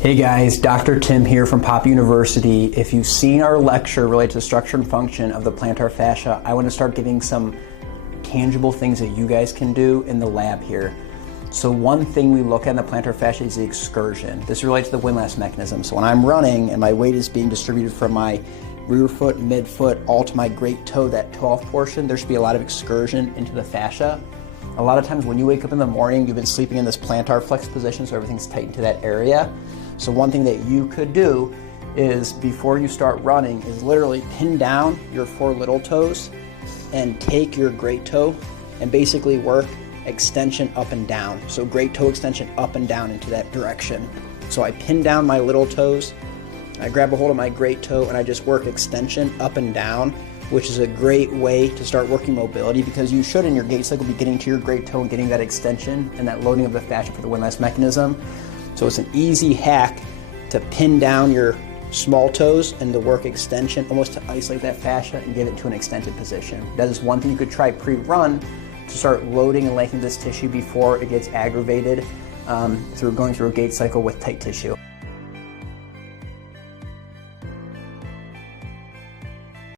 Hey guys, Dr. Tim here from Pop University. If you've seen our lecture related to structure and function of the plantar fascia, I want to start giving some tangible things that you guys can do in the lab here. So one thing we look at in the plantar fascia is the excursion. This relates to the windlass mechanism. So when I'm running and my weight is being distributed from my rear foot, mid foot, all to my great toe, that toe-off portion, there should be a lot of excursion into the fascia. A lot of times when you wake up in the morning, you've been sleeping in this plantar flex position, so everything's tight into that area. So one thing that you could do is, before you start running, is literally pin down your 4 little toes and take your great toe and basically work extension up and down. So great toe extension up and down into that direction. So I pin down my little toes, I grab a hold of my great toe, and I just work extension up and down, which is a great way to start working mobility, because you should in your gait cycle be getting to your great toe and getting that extension and that loading of the fascia for the windlass mechanism. So it's an easy hack to pin down your small toes and to work extension, almost to isolate that fascia and get it to an extended position. That is one thing you could try pre-run to start loading and lengthening this tissue before it gets aggravated through going through a gait cycle with tight tissue.